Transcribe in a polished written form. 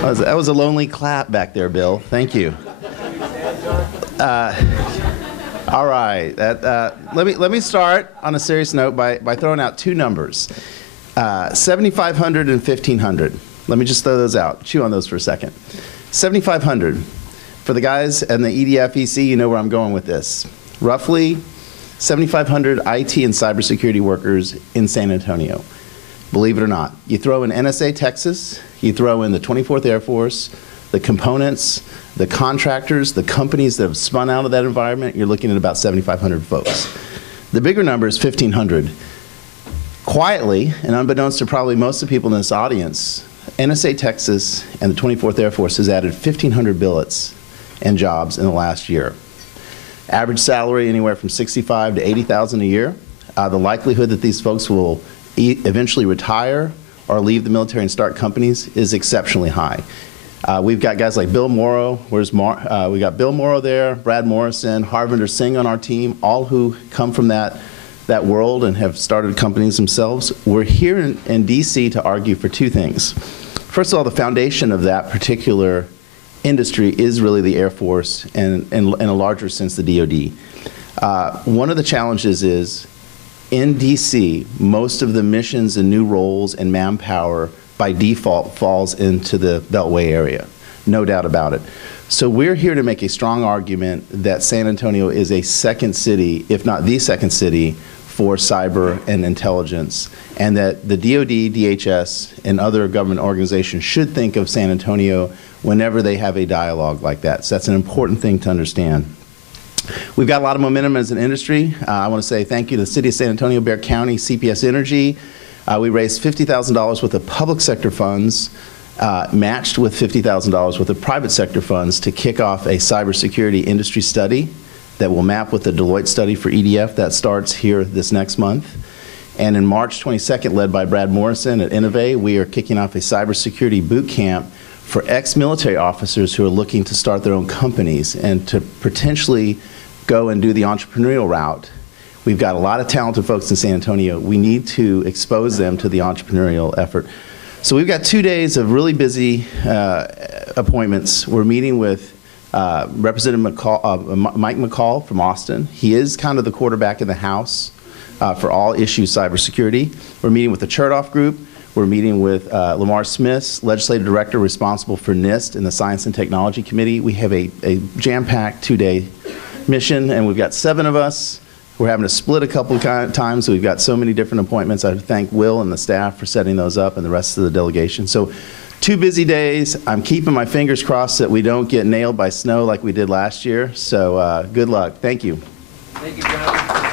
That was a lonely clap back there, Bill. Thank you. All right. Let me start on a serious note by throwing out two numbers, 7,500 and 1,500. Let me just throw those out. Chew on those for a second. 7,500. For the guys and the EDF EC, you know where I'm going with this. Roughly 7,500 IT and cybersecurity workers in San Antonio. Believe it or not. You throw in NSA Texas, you throw in the 24th Air Force, the components, the contractors, the companies that have spun out of that environment, you're looking at about 7,500 folks. The bigger number is 1,500. Quietly, and unbeknownst to probably most of the people in this audience, NSA Texas and the 24th Air Force has added 1,500 billets and jobs in the last year. Average salary anywhere from $65,000 to $80,000 a year. The likelihood that these folks will eventually retire or leave the military and start companies is exceptionally high. We've got guys like Bill Morrow. We got Bill Morrow there, Brad Morrison, Harvinder Singh on our team, all who come from that world and have started companies themselves. We're here in DC to argue for two things. First of all, the foundation of that particular industry is really the Air Force and in a larger sense the DoD. One of the challenges is in DC, most of the missions and new roles and manpower by default falls into the Beltway area, no doubt about it. So we're here to make a strong argument that San Antonio is a second city, if not the second city, for cyber and intelligence, and that the DoD, DHS, and other government organizations should think of San Antonio whenever they have a dialogue like that. So that's an important thing to understand. We've got a lot of momentum as an industry. I want to say thank you to the City of San Antonio, Bexar County, CPS Energy. We raised $50,000 worth of public sector funds, matched with $50,000 worth of private sector funds to kick off a cybersecurity industry study that will map with the Deloitte study for EDF that starts here this next month. And in March 22nd, led by Brad Morrison at Innovate, we are kicking off a cybersecurity boot camp for ex-military officers who are looking to start their own companies and to potentially go and do the entrepreneurial route. We've got a lot of talented folks in San Antonio. We need to expose them to the entrepreneurial effort. So we've got 2 days of really busy appointments. We're meeting with Representative Mike McCall from Austin. He is kind of the quarterback in the House for all issues cybersecurity. We're meeting with the Chertoff Group. We're meeting with Lamar Smith, Legislative Director responsible for NIST and the Science and Technology Committee. We have a jam-packed 2-day mission, and we've got 7 of us. We're having to split a couple of times, so we've got so many different appointments. I thank Will and the staff for setting those up and the rest of the delegation. So 2 busy days. I'm keeping my fingers crossed that we don't get nailed by snow like we did last year. So good luck. Thank you. Thank you, John.